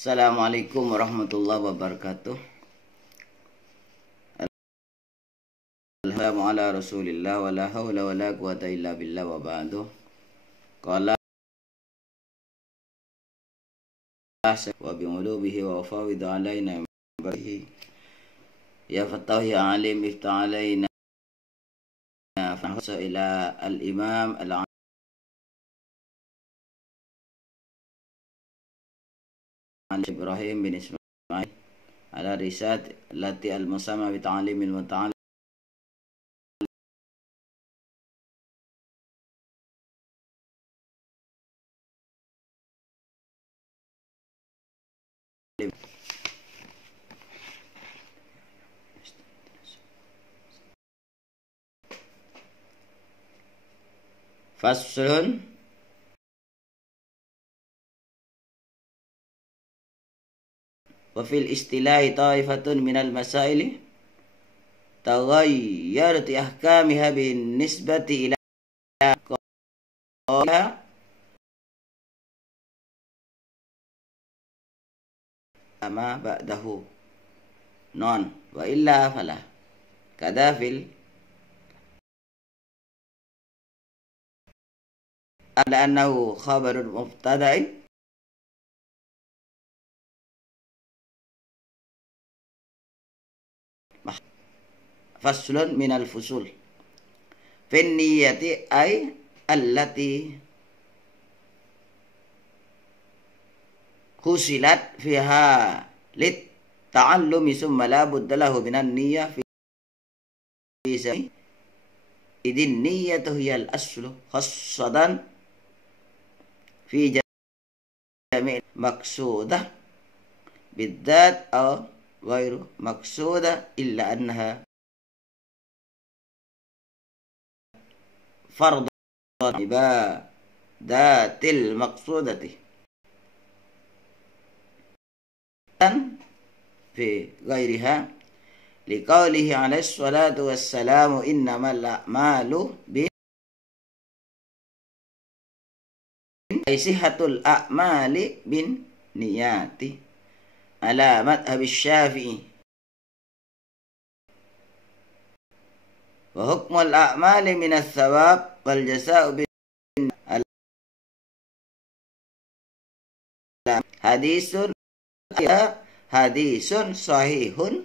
Assalamualaikum warahmatullahi wabarakatuh. Assalamu ala rasulillah wa la hawla wa la quwata illa billah wa ba'du. Qala wa bi'ulubihi wa fawid alaina bihi ya fattah ya alim iftah alaina fahsa ila al-imam al Ibrahim bin Ismail ala risat lati al-musamma bi ta'limil muta'allim faslun wa fil istilahi ta'ifatun minal masaili taghayyarat ahkamiha bin nisbati ila qala ma ba'dahu non wa illa fala kadafil ala annahu khabarul mubtada'i faslun minal fusul fin niyyati ay allati husilat fiha lit ta'allumi summa la budda lahu minan niyyah fi idin niyyatu hiya al-aslu khassadan fi jami' maqsudah bidzat aw ghairu maqsudah illa annaha fardhu ibadatil maqsudati fi ghairiha liqaulihi alaihi salatu wassalamu innamal a'malu bin sihatul a'mali bin niyati ala madhhab syafi'i wa hukmul a'mali minas thawab wal jasa'u bin hadisun sahihun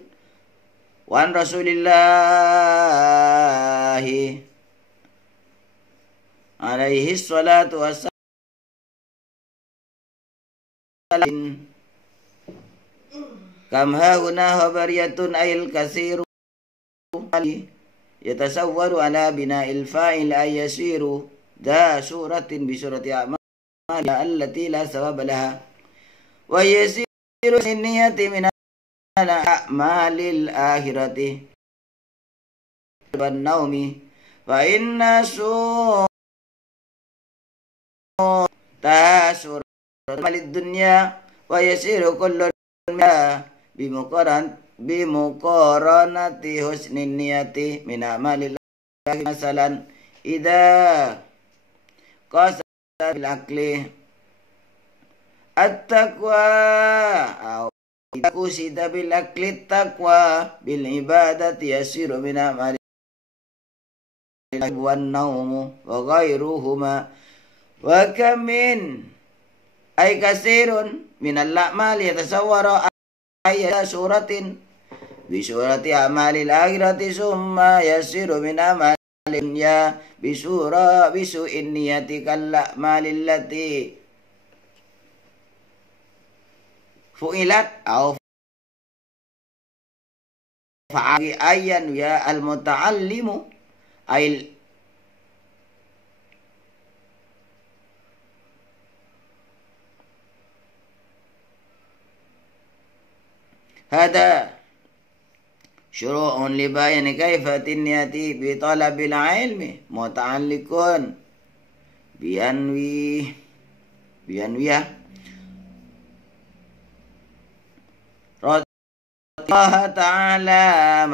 wan rasulillahi alaihi salatu wassalam kam hauna habariyatun ayil kasiru yatasawwaru ala bina'il fa'il ay yasiru da suratin bi surati a'mal allati la sawaba laha wa yasiru niyati min a'malil akhirati wan naumi wa inna tasur malid dunya wa yasiru kullu bimuqaranati husnin niyati min a'malil masalan idza qasada bil aqli at-taqwa aw idza qusida bil aqli taqwa bil ibadati yasiru min a'malil wan naumu wa ghairuhuma wa kam min ay kasirun min al-a'mali yatasawwaru ayat suratin bi surati amalil akhirati summa yasiru min amalin ya bi su'in niyati kal a'malil lati fu'ilat aw fa'ali ayyan ya al muta'allimu ay hada syuru'un li bayani kaifatin niyati bi talabil ilmi muta'alliqun bianwiyah Allah ta'ala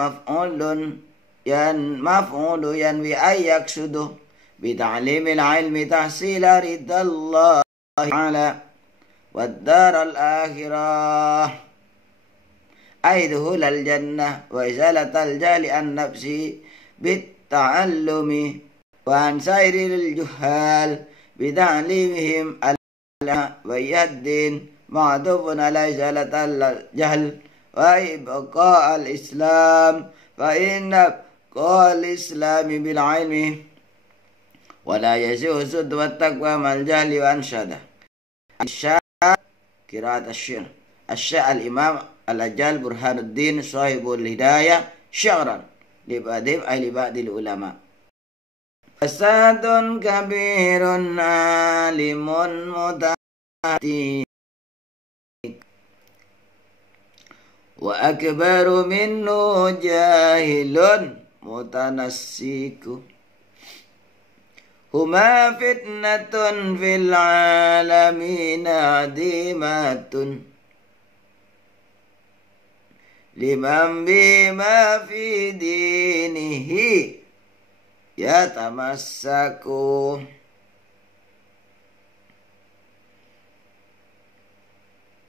maf'ulu yanwi ay yaksudu bi ta'limil ilmi tahsila ridallah ta'ala wad-dar al-akhirah ay dukhul al-jannah wa izalatal jali an-nafsi bit-ta'allumi wa an sairil juhal bida'limihim wa yaddin ma'dufun ala izalatal jahl wa ibqa al-islam fa inna qal islami bil ilmi wa la yazihu sud wa taqwa mal jahli wa anshada qiraat asy-syekh al-imam al-ajal Burhanuddin sahibul hidayah syi'ran libadib ay libadil ulama. Fasadun kabirun alimun mutati wa akbaru minnu jahilun mutanassiku huma fitnatun fil alamin adimatun liman bima fi dinihi yatamassaku.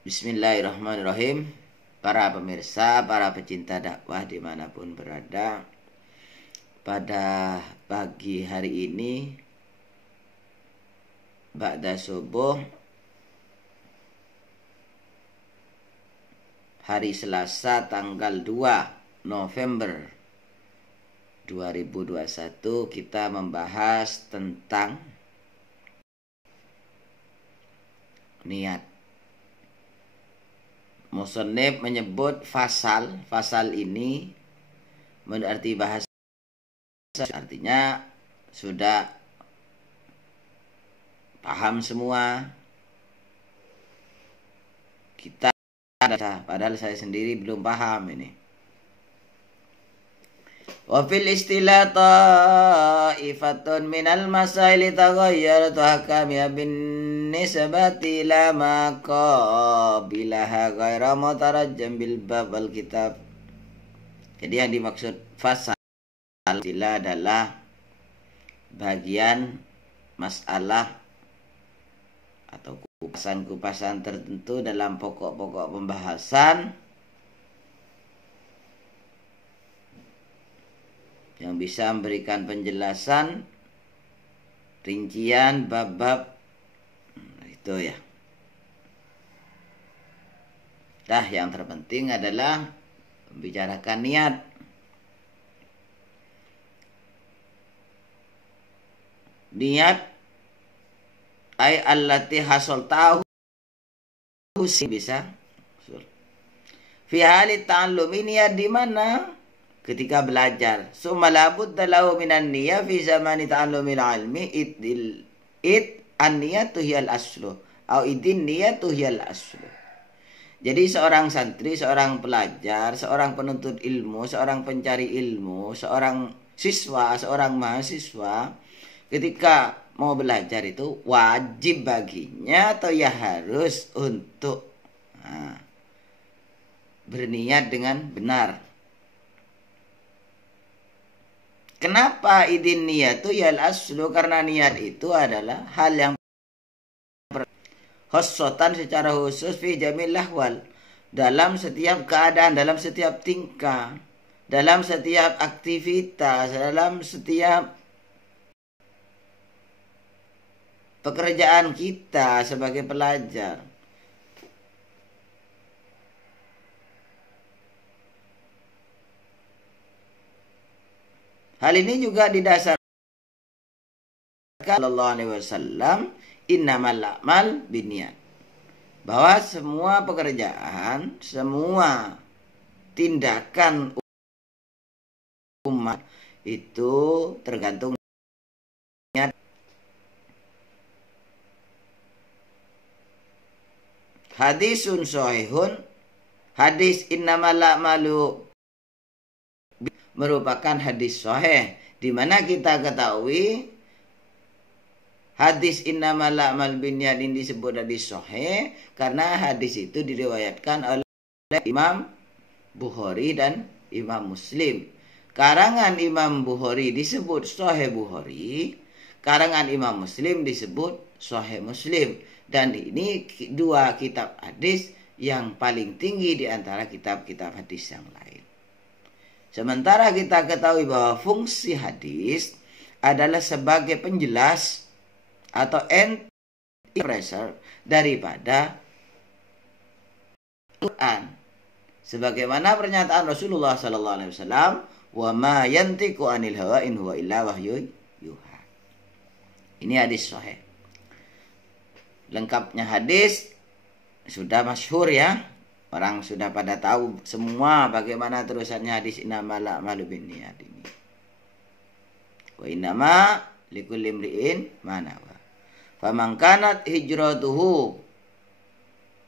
Bismillahirrahmanirrahim. Para pemirsa, para pecinta dakwah dimanapun berada, pada pagi hari ini ba'da subuh hari Selasa tanggal 2 November 2021 kita membahas tentang niat. Musannif menyebut fasal ini menurut arti bahasa artinya sudah paham semua kita, padahal saya sendiri belum paham ini. Wa fil istilah ta'ifatun minal masaili taghayyarat ahkamiha bin nisbati ila ma qabilaha ghaira mutarajjam bil bab wal kitab. Jadi yang dimaksud fasal istilah adalah bagian masalah atau kupasan-kupasan tertentu dalam pokok-pokok pembahasan yang bisa memberikan penjelasan rincian bab-bab itu ya. Nah, yang terpenting adalah membicarakan niat. Niat ay allati hasal tahu bisa fi halit ta'allumi, niat di mana ketika belajar. Summa la budda lahu minan niyah fi zamani ta'allumil ilmi an-niyatu hiyal aslu au idin niyatu hiyal aslu. Jadi seorang santri, seorang pelajar, seorang penuntut ilmu, seorang pencari ilmu, seorang siswa, seorang mahasiswa ketika mau belajar itu wajib baginya atau ya harus untuk berniat dengan benar. Kenapa idin niat itu ya aslu? Karena niat itu adalah hal yang khossotan secara khusus fi jamil ahwal, dalam setiap keadaan, dalam setiap tingkah, dalam setiap aktivitas, dalam setiap pekerjaan kita sebagai pelajar. Hal ini juga didasarkan sallallahu alaihi wasallam, innamal a'mal binniyat, bahwa semua pekerjaan, semua tindakan umat itu tergantung niat. Hadisun sahihun, hadis innamal a'malu merupakan hadis sahih, di mana kita ketahui hadis innamal a'mal binniyat ini disebut hadis sahih karena hadis itu diriwayatkan oleh Imam Bukhari dan Imam Muslim. Karangan Imam Bukhari disebut Sahih Bukhari, karangan Imam Muslim disebut Sahih Muslim. Dan ini dua kitab hadis yang paling tinggi di antara kitab-kitab hadis yang lain. Sementara kita ketahui bahwa fungsi hadis adalah sebagai penjelas atau interpreter daripada Quran. Sebagaimana pernyataan Rasulullah sallallahu alaihi wasallam, "Wa ma yantiqu 'anil hawa in huwa illa wahyun yuha." Ini hadis sahih. Lengkapnya hadis sudah masyhur ya. Orang sudah pada tahu semua bagaimana terusannya hadis innamal a'malu binniyat ini. Wa innama likulli imri'in ma nawa. Faman kanat hijratuhu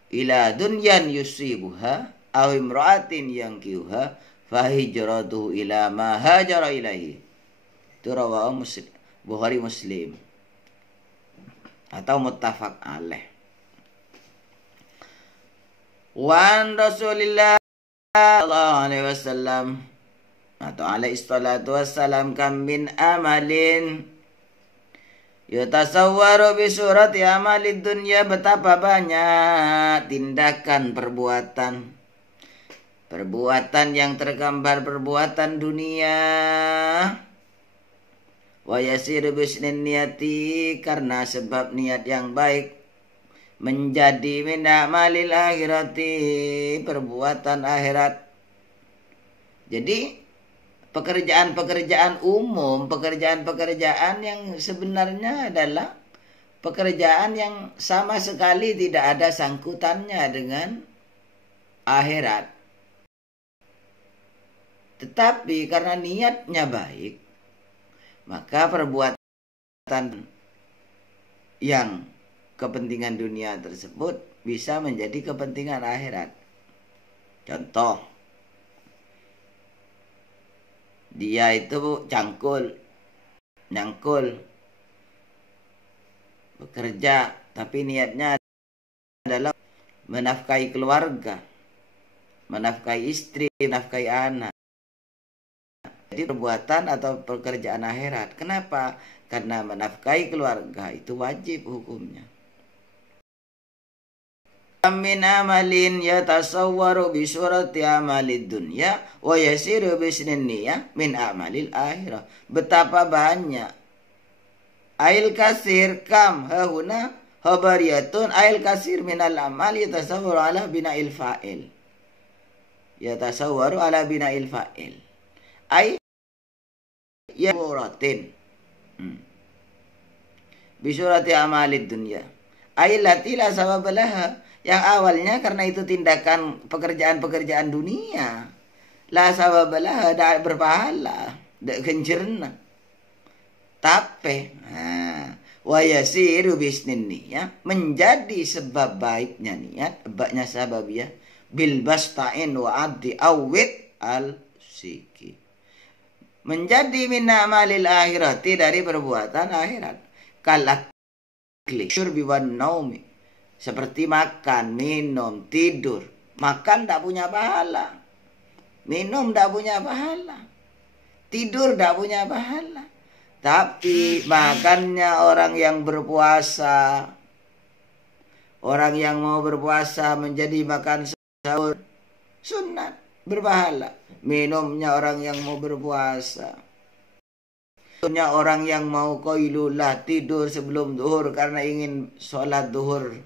ila dunyan yusibuha aw imra'atin yankihuha fa hijratuhu ila ma hajara ilaihi. Itu rawahu Muslim, Bukhari Muslim atau muttafaq alaih. Wan Rasulillah sallallahu alaihi wasallam atau alaihi salatu wassalam kam min amalin yutasawwaru bi surati amalid dunya, betapa banyak tindakan perbuatan yang tergambar perbuatan dunia. Wa yasiru bisnin niyati, karena sebab niat yang baik menjadi min amalil akhirati, perbuatan akhirat. Jadi pekerjaan-pekerjaan umum, pekerjaan-pekerjaan yang sebenarnya adalah pekerjaan yang sama sekali tidak ada sangkutannya dengan akhirat. Tetapi karena niatnya baik, maka perbuatan yang kepentingan dunia tersebut bisa menjadi kepentingan akhirat. Contoh, dia itu nyangkul bekerja, tapi niatnya adalah menafkahi keluarga, menafkahi istri, menafkahi anak. Jadi perbuatan atau pekerjaan akhirat. Kenapa? Karena menafkahi keluarga itu wajib hukumnya. Min amalin yatasawwaru bi surati amalid dunya wa yasiru bisnin niyah min amalil akhirah. Betapa banyak ail kasir kam hahuna habariyatun ail kasir minal amal yatasawwaru ala bina'il fa'il. Yatasawwaru ala bina'il fa'il. Ay yuratin bi surati amalid dunya. Ay lati la sababalaha, yang awalnya karena itu tindakan pekerjaan-pekerjaan dunia. La sababalah, tidak berpahala, tidak genjerna. Tapi wa yasiru bisnin niyah, menjadi sebab baiknya niat, baknya sababiyah bil basta'in wa addi awwid al siki. Menjadi min amalil akhirati, dari perbuatan akhirat. Kalakli syurbi wan naumi, seperti makan, minum, tidur. Makan tidak punya pahala, minum tidak punya pahala, tidur tidak punya pahala. Tapi makannya orang yang berpuasa, orang yang mau berpuasa menjadi makan sahur, sunat, berpahala. Minumnya orang yang mau berpuasa, tidurnya orang yang mau qailulah, tidur sebelum zuhur karena ingin sholat zuhur,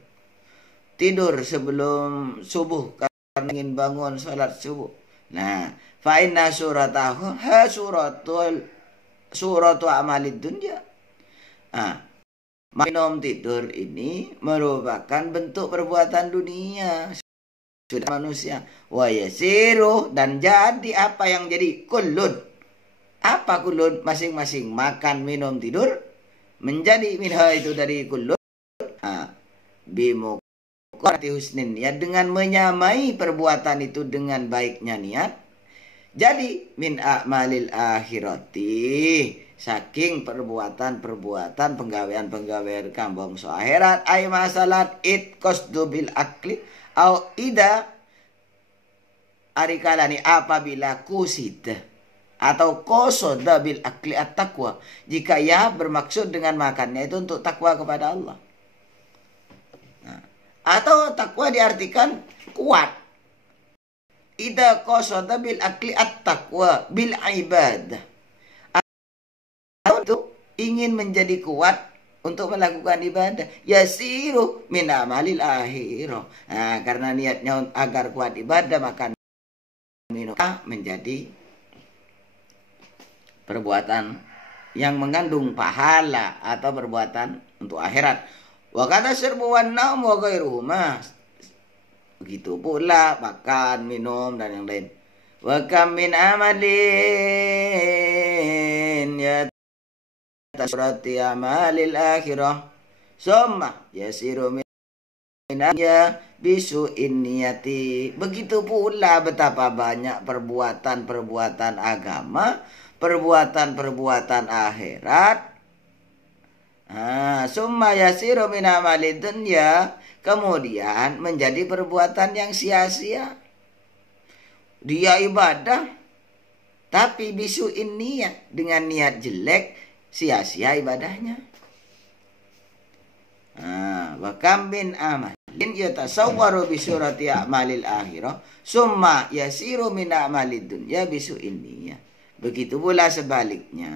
tidur sebelum subuh karena ingin bangun sholat subuh. Nah, fa inna suratahu suratu amalid dunya. Minum, tidur ini merupakan bentuk perbuatan dunia, sudah manusia. Wa yasiru, dan jadi apa yang jadi kullun. Apa kullun? Masing-masing makan, minum, tidur menjadi minha, itu dari kullun. Bimu husnin, ya, dengan menyamai perbuatan itu dengan baiknya niat, jadi min a'malil akhirati, saking perbuatan-perbuatan penggawean-penggawean kambang so akhirat. Ay masalat it qasdu bil akli au ida arikalani, apabila kusid atau qasoda bil akli at-taqwa, jika ia bermaksud dengan makannya itu untuk takwa kepada Allah. Atau takwa diartikan kuat. Idza qasada bil akli at-taqwa bil ibadah. Atau ingin menjadi kuat untuk melakukan ibadah. Yasiru min amalil akhirah. Nah, karena niatnya agar kuat ibadah, maka menjadi perbuatan yang mengandung pahala atau perbuatan untuk akhirat. Wa kata syarbu wan naum wa ghairuhuma. Begitu pula makan, minum dan yang lain. Wa kam min amalin ya surati amalil akhirah summa yasiru min ya bisu niyati. Begitu pula betapa banyak perbuatan-perbuatan agama, perbuatan-perbuatan akhirat. Summa yasiru min amalid dunya, kemudian menjadi perbuatan yang sia-sia. Dia ibadah tapi bisuin niat, dengan niat jelek sia-sia ibadahnya. Wa kam min amalin yatasawwaru bi surati a'malil akhirah summa yasiru min a'malid dunya bisuin niat. Begitu pula sebaliknya,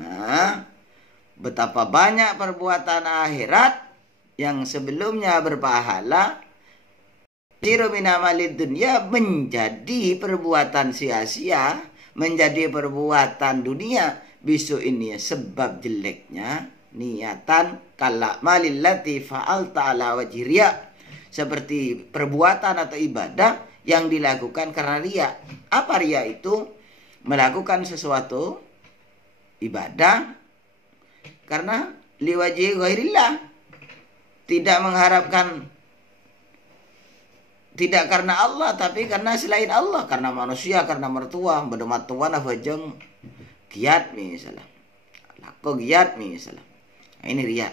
betapa banyak perbuatan akhirat yang sebelumnya berpahala, yasiru min a'malid dunya, menjadi perbuatan sia-sia, menjadi perbuatan dunia bisu ini, sebab jeleknya niatan kala malillati fa'alta ala wajhi riya, seperti perbuatan atau ibadah yang dilakukan karena riya. Apa riya itu? Melakukan sesuatu ibadah karena liwajhi ghairillah, tidak mengharapkan, tidak karena Allah tapi karena selain Allah, karena manusia, karena mertua, berdemat tuan afajeng giat misalnya, lako giat misalnya. Nah, ini riya.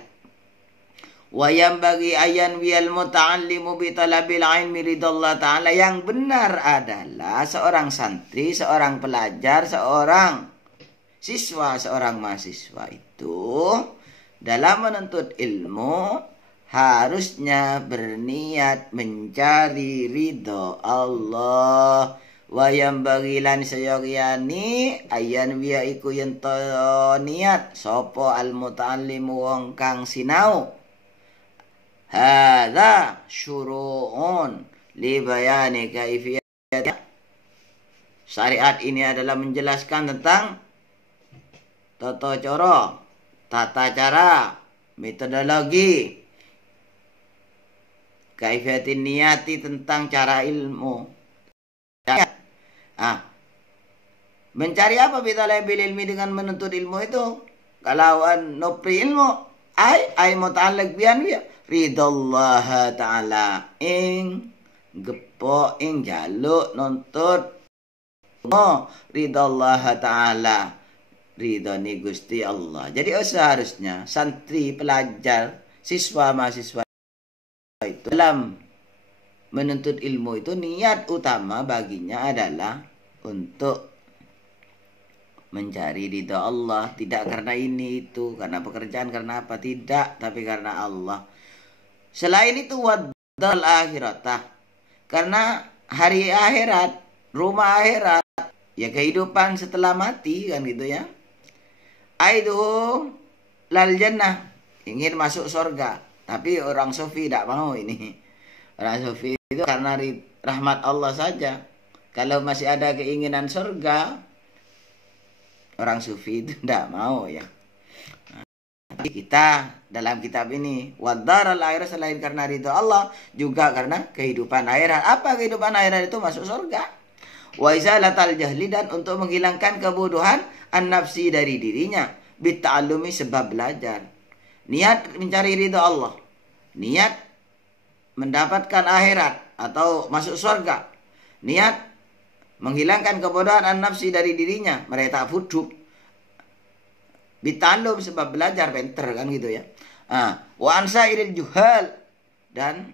Wayam bagi ayan wiyal muta'allimu bi talabil ilmi ridallah ta'ala. Yang benar adalah seorang santri, seorang pelajar, seorang siswa, seorang mahasiswa itu dalam menuntut ilmu harusnya berniat mencari ridho Allah. Wayam bagilan sayogyani ayan wiya iku yento niat sopo al muta'allimu wong kang sinau. Hadza syuru'un li bayani kaifiyat. Syariat ini adalah menjelaskan tentang tata cara, metodologi, kaifiyatin niyati, tentang cara ilmu. Mencari apa bitalabil ilmi, dengan menuntut ilmu itu? Kalau nopri ilmu ay muta'alliq bian wiya ridallah ta'ala, ing gepo ing jaluk nuntut ridallah ta'ala, ridhoni Gusti Allah. Jadi seharusnya santri, pelajar, siswa, mahasiswa itu dalam menuntut ilmu itu niat utama baginya adalah untuk mencari ridha Allah, tidak karena ini itu, karena pekerjaan, karena apa, tidak, tapi karena Allah. Selain itu waddal akhiratah, karena hari akhirat, rumah akhirat, ya kehidupan setelah mati kan gitu ya. Aidu lal jannah, ingin masuk surga, tapi orang sufi tidak mau ini. Orang sufi itu karena rahmat Allah saja. Kalau masih ada keinginan surga, orang sufi itu tidak mau ya. Tapi kita dalam kitab ini waddaral akhirat, selain karena ridho Allah juga karena kehidupan akhirat. Apa kehidupan akhirat itu? Masuk surga. Wa izalatal jahli, dan untuk menghilangkan kebodohan an-nafsi dari dirinya, bitta'allumi, sebab belajar. Niat mencari ridho Allah, niat mendapatkan akhirat atau masuk surga, niat menghilangkan kebodohan an-nafsi dari dirinya, mereka fuduk. Bita'allum, sebab belajar, pinter kan gitu ya. Wa ansairil juhal, dan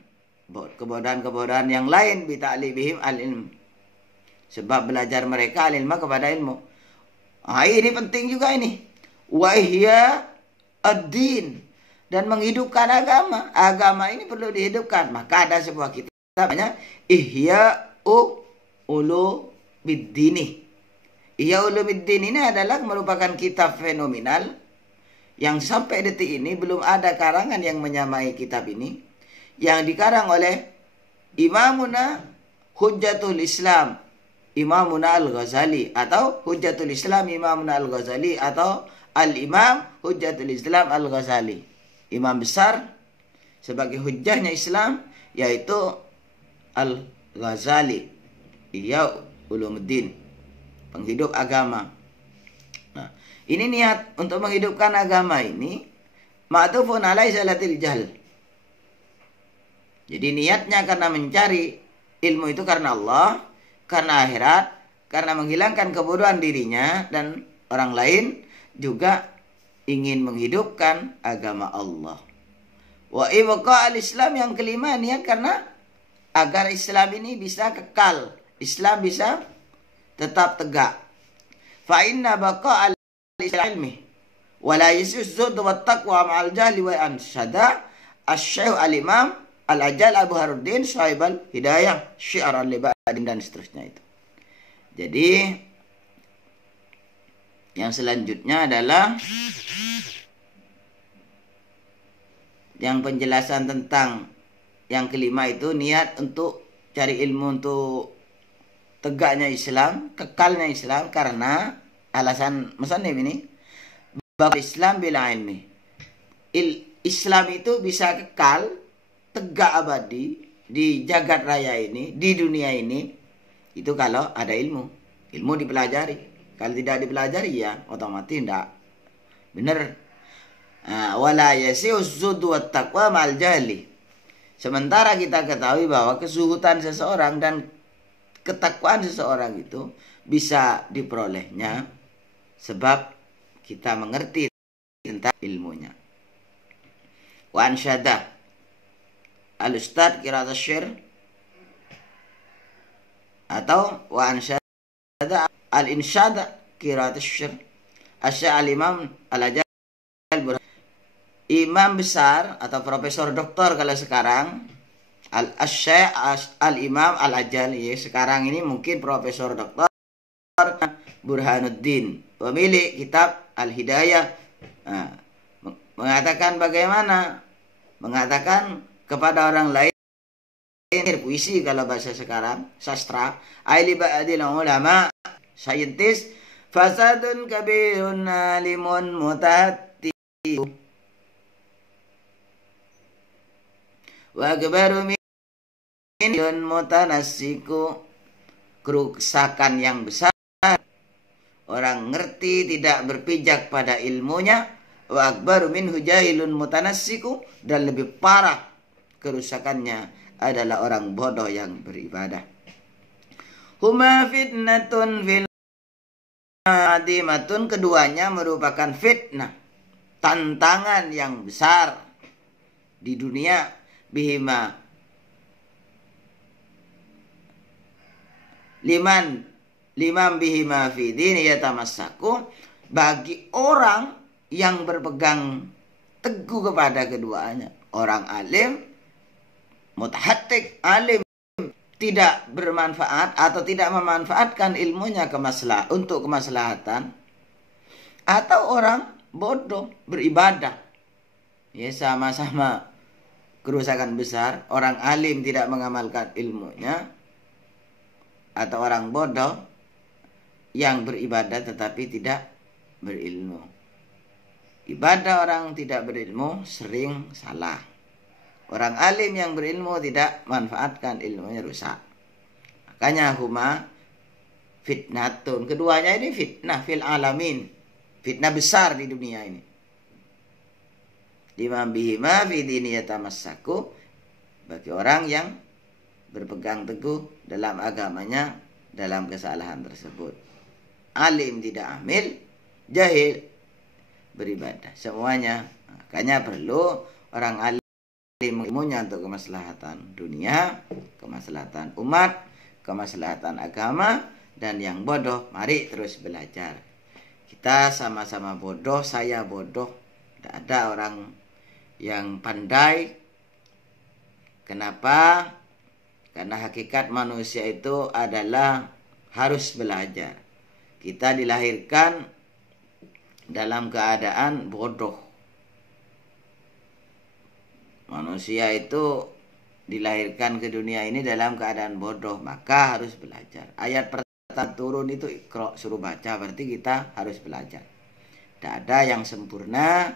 kebodohan-kebodohan yang lain, bita'libihim al-ilm, sebab belajar mereka al-ilma, kepada ilmu. Ini penting juga ini. Wa ihya ad-din, dan menghidupkan agama. Agama ini perlu dihidupkan. Maka ada sebuah kitab namanya Ihya'u Ulumiddin. Ihya Ulumuddin ini adalah merupakan kitab fenomenal yang sampai detik ini belum ada karangan yang menyamai kitab ini, yang dikarang oleh Imamuna Hujjatul Islam Imamuna Al-Ghazali, atau Hujjatul Islam Imamuna Al-Ghazali, atau Al-Imam Hujjatul Islam Al-Ghazali. Imam besar sebagai hujjahnya Islam yaitu Al-Ghazali, Ihya Ulumuddin, penghidup agama. Nah, ini niat untuk menghidupkan agama ini ma'tufun alai salatil jahl. Jadi niatnya karena mencari ilmu itu karena Allah, karena akhirat, karena menghilangkan kebodohan dirinya dan orang lain, juga ingin menghidupkan agama Allah. Wa ibqa al-Islam, yang kelima, niat karena agar Islam ini bisa kekal, Islam bisa tetap tegak. Fa inna baqa al-ilmi wa la yusud wa taqwa ma'al jahli wa anshada asy-syekh al-imam al-ajal Abu Haruddin Sahibal Hidayah Syi'ran li ba'din, dan seterusnya itu. Jadi yang selanjutnya adalah yang penjelasan tentang yang kelima itu, niat untuk cari ilmu untuk tegaknya Islam, kekalnya Islam, karena alasan musannif ini bahwa Islam bila ilmi. Islam itu bisa kekal, tegak abadi di jagat raya ini, di dunia ini, itu kalau ada ilmu. Ilmu dipelajari. Kalau tidak dipelajari ya otomatis tidak benar. Wala yasi'us zuhdu wat taqwa ma'al jahli. Sementara kita ketahui bahwa kesuhutan seseorang dan ketakwaan seseorang itu bisa diperolehnya sebab kita mengerti tentang ilmunya. Wa ansyada al-ustad qiraat asy-syir, atau wa ansyada al-insyad qiraat asy-syir asy al-imam al-ajal, imam besar atau profesor doktor kalau sekarang, al-syekh al-imam al-ajal, ya sekarang ini mungkin profesor doktor Burhanuddin, pemilik kitab Al-Hidayah, mengatakan bagaimana? Mengatakan kepada orang lain, puisi kalau bahasa sekarang, sastra, aili ba'dil ulama, saintis, fasadun kabirun alimun mutahatti wa akbaru min mutanassiku, kerusakan yang besar, orang ngerti tidak berpijak pada ilmunya, wa akbaru minhu jahilun mutanassiku, dan lebih parah kerusakannya adalah orang bodoh yang beribadah. Huma fitnatun fil adimatun, keduanya merupakan fitnah, tantangan yang besar di dunia. Bihima liman bihima fi dini yatamassaku, bagi orang yang berpegang teguh kepada keduanya. Orang alim, mutahattik, alim, tidak bermanfaat atau tidak memanfaatkan ilmunya untuk kemaslahatan, atau orang bodoh beribadah, ya sama-sama kerusakan besar. Orang alim tidak mengamalkan ilmunya, atau orang bodoh yang beribadah tetapi tidak berilmu. Ibadah orang tidak berilmu sering salah. Orang alim yang berilmu tidak manfaatkan ilmunya, rusak. Makanya huma fitnatun, keduanya ini fitnah fil alamin, fitnah besar di dunia ini. Liman bihima fi dini yatamassaku, bagi orang yang berpegang teguh dalam agamanya dalam kesalahan tersebut. Alim tidak amil, jahil beribadah, semuanya. Makanya perlu orang alim ilmunya untuk kemaslahatan dunia, kemaslahatan umat, kemaslahatan agama. Dan yang bodoh, mari terus belajar. Kita sama-sama bodoh, saya bodoh. Tidak ada orang yang pandai. Kenapa? Karena hakikat manusia itu adalah harus belajar. Kita dilahirkan dalam keadaan bodoh. Manusia itu dilahirkan ke dunia ini dalam keadaan bodoh, maka harus belajar. Ayat pertama turun itu Iqra, suruh baca, berarti kita harus belajar. Tidak ada yang sempurna,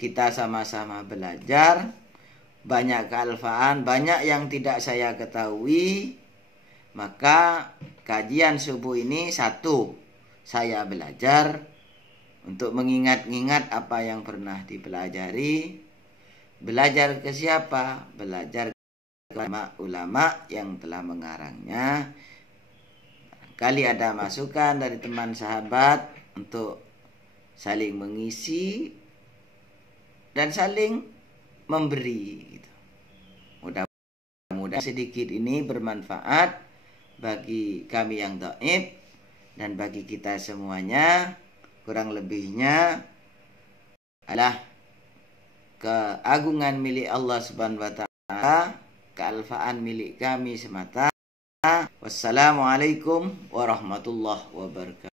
kita sama-sama belajar. Banyak kealfaan, banyak yang tidak saya ketahui. Maka kajian subuh ini satu, saya belajar untuk mengingat-ingat apa yang pernah dipelajari. Belajar ke siapa? Belajar ke ulama yang telah mengarangnya. Kali ada masukan dari teman sahabat untuk saling mengisi dan saling memberi gitu. Mudah-mudahan sedikit ini bermanfaat bagi kami yang dhaif dan bagi kita semuanya. Kurang lebihnya adalah keagungan milik Allah Subhanahu wa taala, kealfaan milik kami semata. Wassalamualaikum warahmatullahi wabarakatuh.